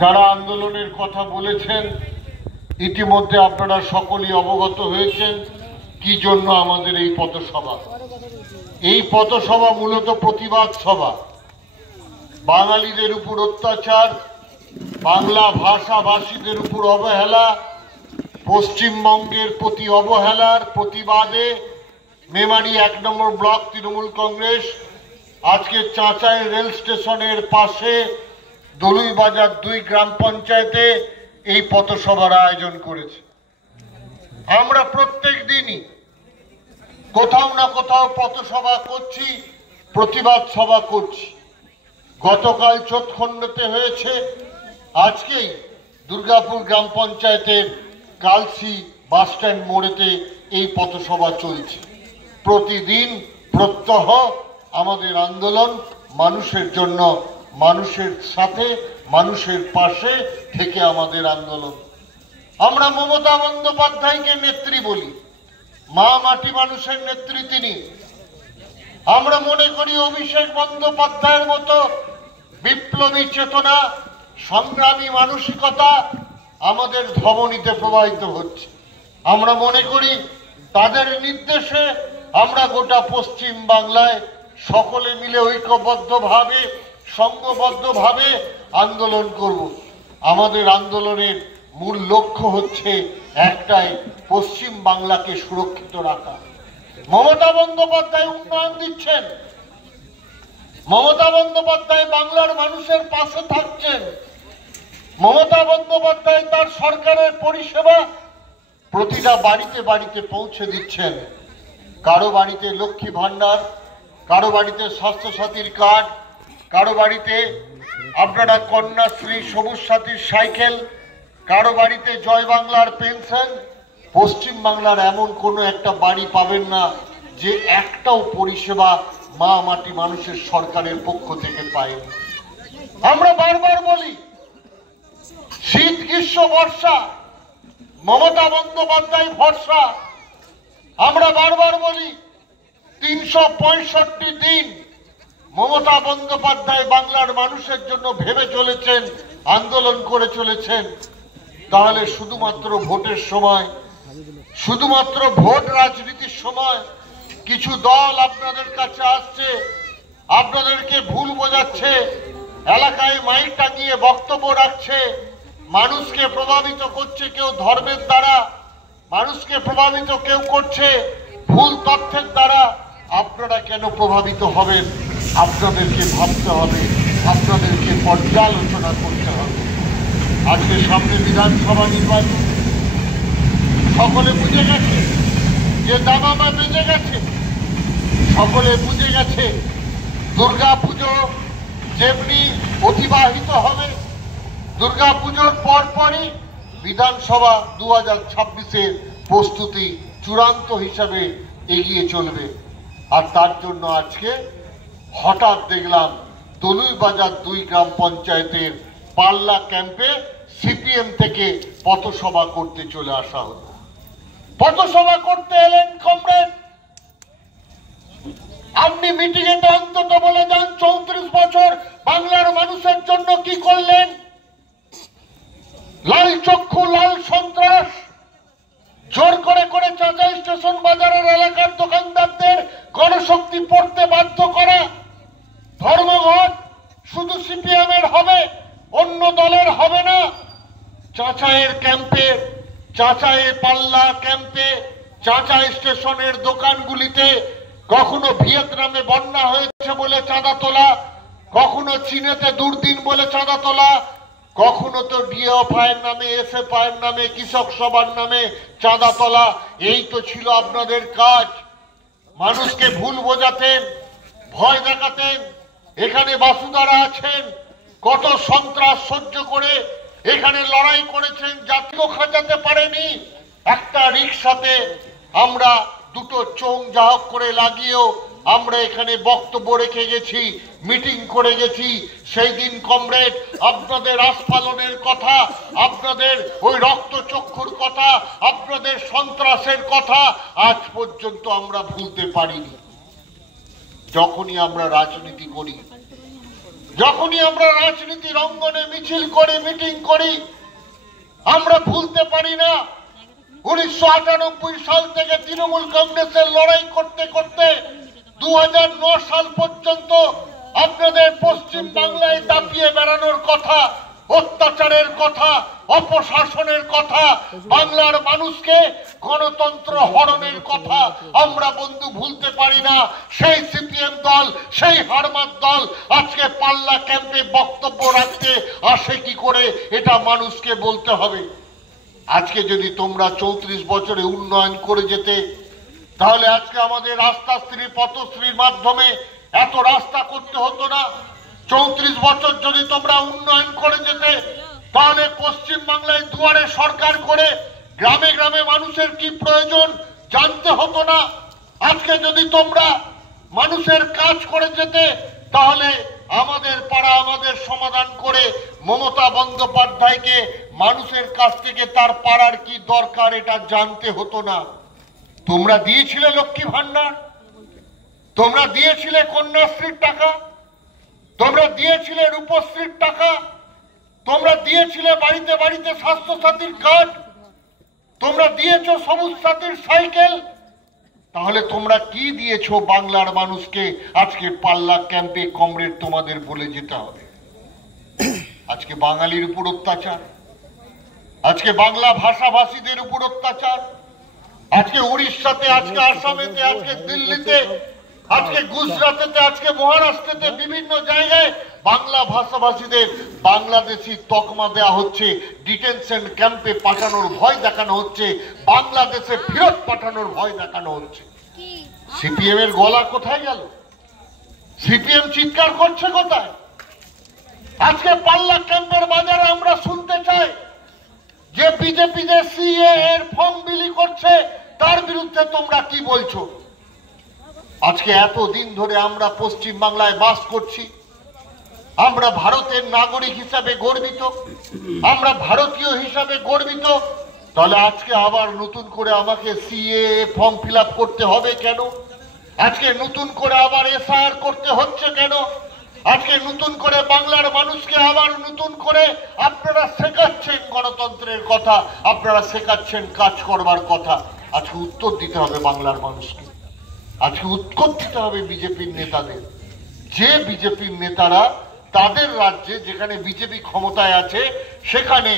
যারা আন্দোলনের কথা বলেছেন ইতিমধ্যে আপনারা সকলেই অবগত হয়েছেন কি জন্য আমাদের এই পথসভা। এই পথসভা মূলত প্রতিবাদ সভা। বাঙালিদের উপর অত্যাচার, বাংলা ভাষাভাষীদের উপর অবহেলা, পশ্চিমবঙ্গের প্রতি অবহেলার প্রতিবাদে মেমারি ১ নম্বর ব্লক তৃণমূল কংগ্রেস আজকে চাঁচাই রেল স্টেশনের পাশে দলুইবাজার ২ গ্রাম পঞ্চায়েতে এই পথসভার আয়োজন করেছে। আমরা প্রত্যেক দিনই কোথাও না কোথাও পথসভা করছি, প্রতিবাদ সভা করছি। গতকাল চোটখণ্ডতে হয়েছে, আজকেই দুর্গাপুর গ্রাম পঞ্চায়েতের কালসি বাসস্ট্যান্ড মোড়েতে এই পথসভা চলছে। প্রতিদিন প্রত্যহ আমাদের আন্দোলন মানুষের জন্য, মানুষের সাথে, মানুষের পাশে থেকে আমাদের আন্দোলন। আমরা মমতা বন্দ্যোপাধ্যায়কে নেত্রী বলি, মা মাটি মানুষের নেত্রী তিনি। আমরা মনে করি অভিষেক বন্দ্যোপাধ্যায়ের মতো বিপ্লবী চেতনা, সংগ্রামী মানসিকতা আমাদের ধমনীতে প্রবাহিত হচ্ছে। আমরা মনে করি তাদের নির্দেশে আমরা গোটা পশ্চিম বাংলায় সকলে মিলে ঐক্যবদ্ধভাবে, সংঘবদ্ধভাবে আন্দোলন করব। আমাদের আন্দোলনের মূল লক্ষ্য হচ্ছে একটাই, পশ্চিম বাংলাকে সুরক্ষিত রাখা। মমতা বন্দ্যোপাধ্যায় উন্নয়ন দিচ্ছেন, মমতা বন্দ্যোপাধ্যায় বাংলার মানুষের পাশে থাকছেন, মমতা বন্দ্যোপাধ্যায় তার সরকারের পরিষেবা প্রতিটা বাড়িতে বাড়িতে পৌঁছে দিচ্ছেন। কারো বাড়িতে লক্ষ্মী ভান্ডার, কারো বাড়িতে স্বাস্থ্যসাথীর কার্ড, কারো বাড়িতে আপনারা কন্যাশ্রী, সবুজ সাথীর সাইকেল, কারো বাড়িতে জয় বাংলার পেনশন। পশ্চিম বাংলার এমন কোনো একটা বাড়ি পাবেন না যে একটাও পরিষেবা মা মাটি মানুষের সরকারের পক্ষ থেকে পায়নি। আমরা বারবার বলি শীত গ্রীষ্ম বর্ষা মমতা বন্দ্যোপাধ্যায় ভরসা। আমরা বারবার বলি ৩৬৫ দিন মমতা বন্দ্যোপাধ্যায় বাংলার মানুষের জন্য ভেবে চলেছেন, আন্দোলন করে চলেছেন। তাহলে শুধুমাত্র ভোটের সময়, শুধুমাত্র ভোট রাজনীতির সময় কিছু দল আপনাদের কাছে আসছে, আপনাদেরকে ভুল বোঝাচ্ছে, এলাকায় মাইক টাঙিয়ে বক্তব্য রাখছে, মানুষকে প্রভাবিত করছে, কেউ ধর্মের দ্বারা মানুষকে প্রভাবিত কেউ করছে ভুল তথ্যের দ্বারা। আপনারা কেন প্রভাবিত হবেন? আপনাদেরকে ভাবতে হবে, আপনাদেরকে পর্যালোচনা করতে হবে। আজকে সামনে বিধানসভা নির্বাচন, সকলে বুঝে গেছে যে দামামা বেজে গেছে, সকলে বুঝে গেছে দুর্গা পুজো যেমনি অতিবাহিত হবে, দুর্গা পুজোর পরপরই বিধানসভা 2026-এর প্রস্তুতি চূড়ান্ত হিসাবে এগিয়ে চলবে। আর তার জন্য আজকে হঠাৎ দেখলাম দলুইবাজার ২ গ্রাম পঞ্চায়েতের পাল্লা ক্যাম্পে সিপিএম থেকে পথসভা করতে চলে আসা হলো। পথসভা করতে এলেন কমরেড, আপনি মিটিংয়ে তো অন্তত বলে যান ৩৪ বছর বাংলার মানুষের জন্য কি করলেন। লাল চক্ষু, লাল সন্ত্রাস, জোর করে করে চাঁচাই স্টেশন বাজারের এলাকার দোকানদারদের গণশক্তি পড়তে বাধ্য করা, ধর্মঘট শুধু সিপিএম এর হবে, অন্য দলের হবে না। চাঁচাইয়ের ক্যাম্পে, চাঁচাই পাল্লা ক্যাম্পে, চাঁচাই স্টেশনের দোকানগুলিতে কখনো ভিয়েতনামে বন্যা হয়েছে বলে চাঁদা তোলা, কখনো চীনেতে দুর্দিন বলে চাঁদা তোলা, কখনো তো ডিএফআইয়ের নামে, এসএফআইয়ের নামে, কৃষক সভার নামে চাঁদা তোলা। এই তো ছিল আপনাদের কাজ। মানুষকে ভুল বোঝাতেন, ভয় দেখাতেন। এখানে বাসুদারা আছেন, কত সন্ত্রাস সহ্য করে এখানে লড়াই করেছেন, জাতীয় খাঁচাতে পারেনি। একটা রিক্সাতে আমরা দুটো চোং জাহক করে লাগিয়েও আমরা এখানে বক্তব্য রেখে গেছি, মিটিং করে গেছি। সেই দিন কমরেড আপনাদের আস্ফালনের কথা, আপনাদের ওই রক্তচক্ষুর কথা, আপনাদের সন্ত্রাসের কথা আজ পর্যন্ত আমরা ভুলতে পারিনি। যখনই আমরা রাজনীতি করি যখনই আমরা রাজনীতির অঙ্গনে মিছিল করি, মিটিং করি, আমরা ভুলতে পারি না 1998 সাল থেকে তৃণমূল কংগ্রেসের লড়াই করতে করতে 2009 সাল পর্যন্ত আপনাদের পশ্চিম বাংলায় দাপিয়ে বেড়ানোর কথা, অত্যাচারের কথা, অপশাসনের কথা, বাংলার মানুষকে গণতন্ত্র হরণের কথা আমরা বন্ধু ভুলতে পারি না। সেই সিপিএম দল, সেই হারমাত দল আজকে পাল্লা ক্যাম্পে বক্তব্য রাখতে আসে কি করে, এটা মানুষকে বলতে হবে। আজকে যদি তোমরা 34 বছরে উন্নয়ন করে যেতে, তাহলে আজকে আমাদের রাস্তাশ্রী পথশ্রীর মাধ্যমে এত রাস্তা করতে হতো না। 34 বছর যদি তোমরা উন্নয়ন করে যেতে, তাহলে পশ্চিম বাংলায় দুয়ারে সরকার করে গ্রামে গ্রামে মানুষের কি প্রয়োজন জানতে হতো না। আজকে যদি তোমরা মানুষের কাজ করে যেতে, তাহলে আমাদের পাড়া আমাদের সমাধান করে মমতা বন্দ্যোপাধ্যায়কে মানুষের কাছ থেকে তার পাড়ার কি দরকার এটা জানতে হতো না। তোমরা দিয়েছিলে লক্ষ্মী ভান্ডার, তোমরা দিয়েছিলে কন্যাশ্রীর টাকা, তোমরা দিয়েছিলে রূপশ্রীর টাকা, তোমরা দিয়েছিলে বাড়িতে বাড়িতে স্বাস্থ্যসাথীর কার্ড, তোমরা দিয়েছো সবুজ সাথীর সাইকেল। তাহলে তোমরা কি দিয়েছো বাংলার মানুষকে? আজকে পাল্লা ক্যাম্পে কমরেড তোমাদের বলে যেতে হবে। আজকে বাঙালির উপর অত্যাচার, আজকে বাংলা ভাষাভাষীদের উপর অত্যাচার, আজকে উড়িষ্যাতে, আজকে আসামেতে, আজকে দিল্লিতে, আজকে গুজরাটেতে, আজকে মহারাষ্ট্রেতে বিভিন্ন জায়গায় বাংলা ভাষাভাষীদের বাংলাদেশি তকমা দেওয়া হচ্ছে, ডিটেনশন ক্যাম্পে পাঠানোর ভয় দেখানো হচ্ছে, বাংলাদেশে ফেরত পাঠানোর ভয় দেখানো হচ্ছে। সিপিএম এর গলা কোথায় গেল? সিপিএম চিৎকার করছে কোথায়? আজকে পাল্লা ক্যাম্পের বাজারে আমরা শুনতে চাই যে বিজেপি যে সিএ এর ফর্ম বিলি করছে, তার বিরুদ্ধে তোমরা কি বলছো? আজকে এতদিন ধরে আমরা পশ্চিম বাংলায় বাস করছি, আমরা ভারতের নাগরিক হিসাবে গর্বিত, আমরা ভারতীয় হিসাবে গর্বিত, তাহলে আজকে আবার নতুন করে আমাকে সিএ ফর্ম ফিল আপ করতে হবে কেন? আজকে নতুন করে আবার এসআইআর করতে হচ্ছে কেন? আজকে নতুন করে বাংলার মানুষকে আবার নতুন করে আপনারা শেখাচ্ছেন গণতন্ত্রের কথা, আপনারা শেখাচ্ছেন কাজ করবার কথা। আজকে উত্তর দিতে হবে বাংলার মানুষকে, আজকে উত্তর দিতে হবে বিজেপির নেতাদের। যে বিজেপির নেতারা তাদের রাজ্যে, যেখানে বিজেপি ক্ষমতায় আছে, সেখানে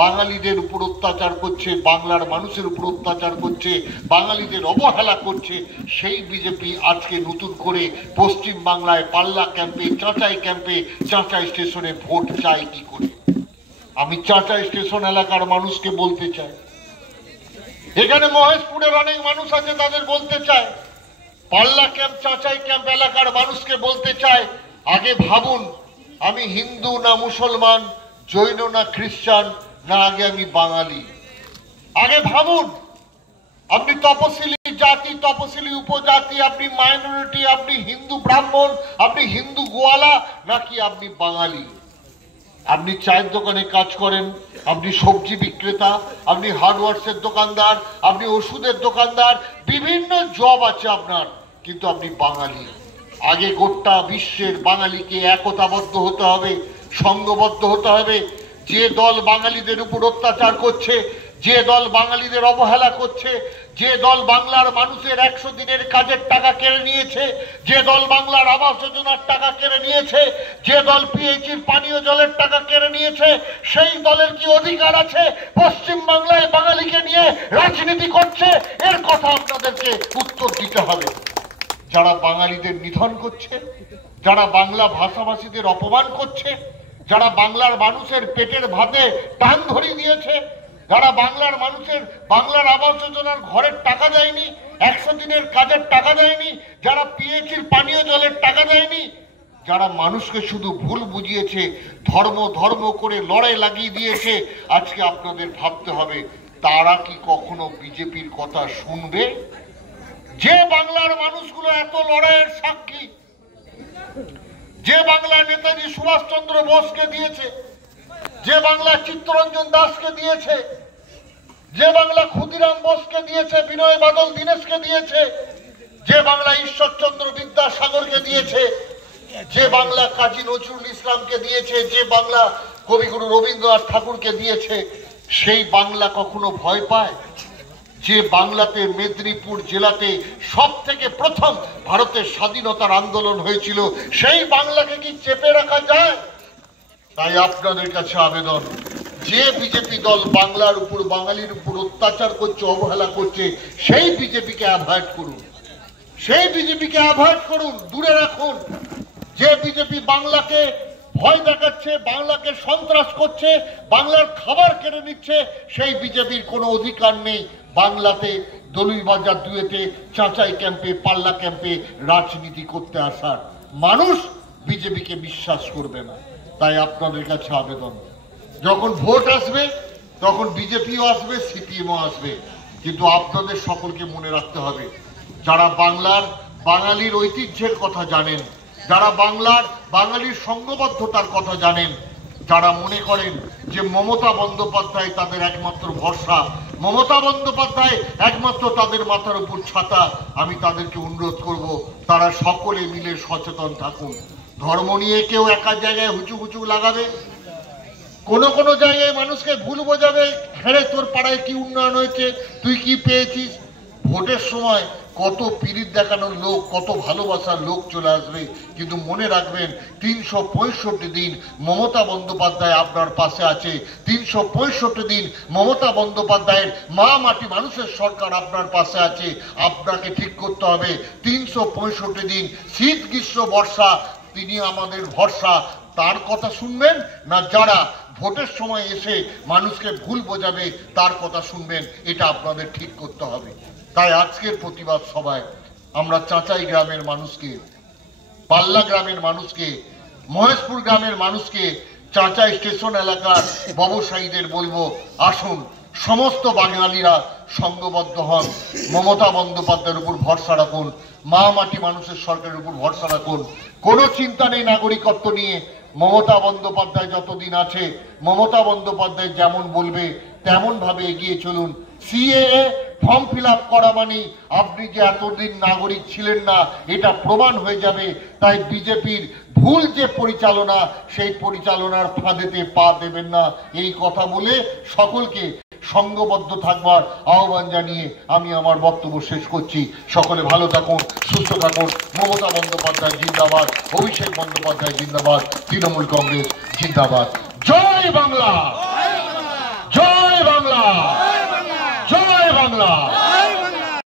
বাঙালিদের উপর অত্যাচার করছে, বাংলার মানুষের উপর অত্যাচার করছে, বাঙালিদের অবহেলা করছে, সেই বিজেপি আজকে নতুন করে পশ্চিম বাংলায় পাল্লা ক্যাম্পে, চাঁচাই ক্যাম্পে, চাঁচাই স্টেশনে ভোট চাই কি করে? আমি চাঁচাই স্টেশন এলাকার মানুষকে বলতে চাই, এখানে মহেশপুরের অনেক মানুষ আছে, তাদের বলতে চাই, পাল্লা ক্যাম্প, চাঁচাই ক্যাম্প এলাকার মানুষকে বলতে চাই, আগে ভাবুন আমি হিন্দু না মুসলমান, জৈন না খ্রিস্টান, না আগে আমি বাঙালি। আগে ভাবুন, আপনি তপশিলি জাতি, তপশিলি উপজাতি, আপনি মাইনরিটি, আপনি হিন্দু ব্রাহ্মণ, আপনি হিন্দু গোয়ালা, নাকি আপনি বাঙালি? আপনি চায়ের দোকানে কাজ করেন, আপনি সবজি বিক্রেতা, আপনি হার্ডওয়ার্সের দোকানদার, আপনি ওষুধের দোকানদার, বিভিন্ন জব আছে আপনার, কিন্তু আপনি বাঙালি। আগে গোটা বিশ্বের বাঙালিকে একতাবদ্ধ হতে হবে, সংঘবদ্ধ হতে হবে। যে দল বাঙালিদের উপর অত্যাচার করছে, যে দল বাঙালিদের অবহেলা করছে, যে দল বাংলার মানুষের 100 দিনের কাজের টাকা কেড়ে নিয়েছে, যে দল বাংলার আবাস যোজনার টাকা কেড়ে নিয়েছে, যে দল পিএইচির পানীয় জলের টাকা কেড়ে নিয়েছে, সেই দলের কি অধিকার আছে পশ্চিম বাংলায় বাঙালিকে নিয়ে রাজনীতি করছে? এর কথা আপনাদেরকে উত্তর দিতে হবে। যারা বাঙালিদের নিধন করছে, যারা বাংলা ভাষাভাষীদের অপমান করছে, যারা বাংলার মানুষের পেটের ভাতে টান ধরিয়ে দিয়েছে, যারা বাংলার মানুষের বাংলার আবাস যোজনার ঘরের টাকা দেয়নি, 100 দিনের কাজের টাকা দেয়নি, যারা পিএইচির পানীয় জলের টাকা দেয়নি, যারা মানুষকে শুধু ভুল বুঝিয়েছে, ধর্ম ধর্ম করে লড়াই লাগিয়ে দিয়েছে, আজকে আপনাদের ভাবতে হবে তারা কি কখনো বিজেপির কথা শুনবে? যে বাংলার মানুষগুলো এত লড়াইয়ের সাক্ষী, যে বাংলা নেতাজি সুভাষচন্দ্র বোসকে দিয়েছে, যে বাংলা চিত্তরঞ্জন দাসকে দিয়েছে, যে বাংলা ক্ষুদিরাম বোসকে দিয়েছে, বিনয় বাদল দীনেশকে দিয়েছে, যে বাংলা ঈশ্বরচন্দ্র বিদ্যাসাগরকে দিয়েছে, যে বাংলা কাজী নজরুল ইসলামকে দিয়েছে, যে বাংলা কবিগুরু রবীন্দ্রনাথ ঠাকুরকে দিয়েছে, সেই বাংলা কখনো ভয় পায়? যে বাংলাতে মেদিনীপুর জেলাতে সব থেকে প্রথম ভারতের স্বাধীনতার আন্দোলন হয়েছিল, সেই বাংলাকে কি চেপে রাখা যায়? তাই আপনাদের কাছে আবেদন, যে বিজেপি দল বাংলার উপর, বাঙালির উপর অত্যাচার করছে, অবহেলা করছে, সেই বিজেপিকে অ্যাভয়েড করুন, সেই বিজেপিকে অ্যাভয়েড করুন, দূরে রাখুন। যে বিজেপি বাংলাকে ভয় দেখাচ্ছে, বাংলাকে সন্ত্রাস করছে, বাংলার খাবার কেড়ে নিচ্ছে, সেই বিজেপির কোনো অধিকার নেই বাংলাতে দলুইবাজার দুয়েতে চাঁচাই ক্যাম্পে, পাল্লা ক্যাম্পে রাজনীতি করতে আসার। মানুষ বিজেপিকে বিশ্বাস করবে না। তাই আপনাদের কাছে আবেদন, যখন ভোট আসবে তখন বিজেপিও আসবে, সিপিএমও আসবে, কিন্তু আপনাদের সকলকে মনে রাখতে হবে, যারা বাংলার বাঙালির ঐতিহ্যের কথা জানেন, যারা বাংলার বাঙালির সংঘবদ্ধতার কথা জানেন, যারা মনে করেন যে মমতা বন্দ্যোপাধ্যায় তাদের একমাত্র ভরসা, মমতা বন্দ্যোপাধ্যায় একমাত্র তাদের মাথার উপর ছাতা, আমি তাদেরকে অনুরোধ করব, তারা সকলে মিলে সচেতন থাকুন। ধর্ম নিয়ে কেউ একা জায়গায় হুচুহুচু লাগাবে, কোনো জায়গায় মানুষকে ভুল বোঝাবে, হ্যাঁ তোর পাড়ায় কি উন্নয়ন হয়েছে, তুই কি পেয়েছিস। ভোটের সময় কত পীড়িত দেখানোর লোক, কত ভালোবাসার লোক চলে আসবে, কিন্তু মনে রাখবেন 365 দিন মমতা বন্দ্যোপাধ্যায় আপনার পাশে আছে। 365 দিন মমতা বন্দ্যোপাধ্যায়ের মা মাটি মানুষের সরকার আপনার পাশে আছে। আপনাকে ঠিক করতে হবে 365 দিন শীত গ্রীষ্ম বর্ষা তিনি আমাদের ভরসা, তার কথা শুনবেন না যারা ভোটের সময় এসে মানুষকে ভুল বোঝাবে তার কথা শুনবেন, এটা আপনাদের ঠিক করতে হবে। তাই আজকের প্রতিবাদ সভায় আমরা চাঁচাই গ্রামের মানুষকে, পাল্লা গ্রামের মানুষকে, মহেশপুর গ্রামের মানুষকে, চাঁচাই স্টেশন এলাকার ব্যবসায়ীদের বলবো, আসুন সমস্ত বাঙালিরা সংঘবদ্ধ হন, মমতা বন্দ্যোপাধ্যায়ের উপর ভরসা রাখুন, মা মাটি মানুষের সরকারের উপর ভরসা রাখুন। কোনো চিন্তা নেই নাগরিকত্ব নিয়ে, মমতা বন্দ্যোপাধ্যায় যতদিন আছে, মমতা বন্দ্যোপাধ্যায় যেমন বলবে তেমন ভাবে এগিয়ে চলুন। সিএএ ফর্ম ফিল আপ করা মানে আপনি যে এতদিন নাগরিক ছিলেন না এটা প্রমাণ হয়ে যাবে। তাই বিজেপির ভুল যে পরিচালনা, সেই পরিচালনার ফাঁদেতে পা দেবেন না, এই কথা বলে সকলকে সংঘবদ্ধ থাকবার আহ্বান জানিয়ে আমি আমার বক্তব্য শেষ করছি। সকলে ভালো থাকুন, সুস্থ থাকুন। মমতা বন্দ্যোপাধ্যায় জিন্দাবাদ, অভিষেক বন্দ্যোপাধ্যায় জিন্দাবাদ, তৃণমূল কংগ্রেস জিন্দাবাদ। জয় বাংলা।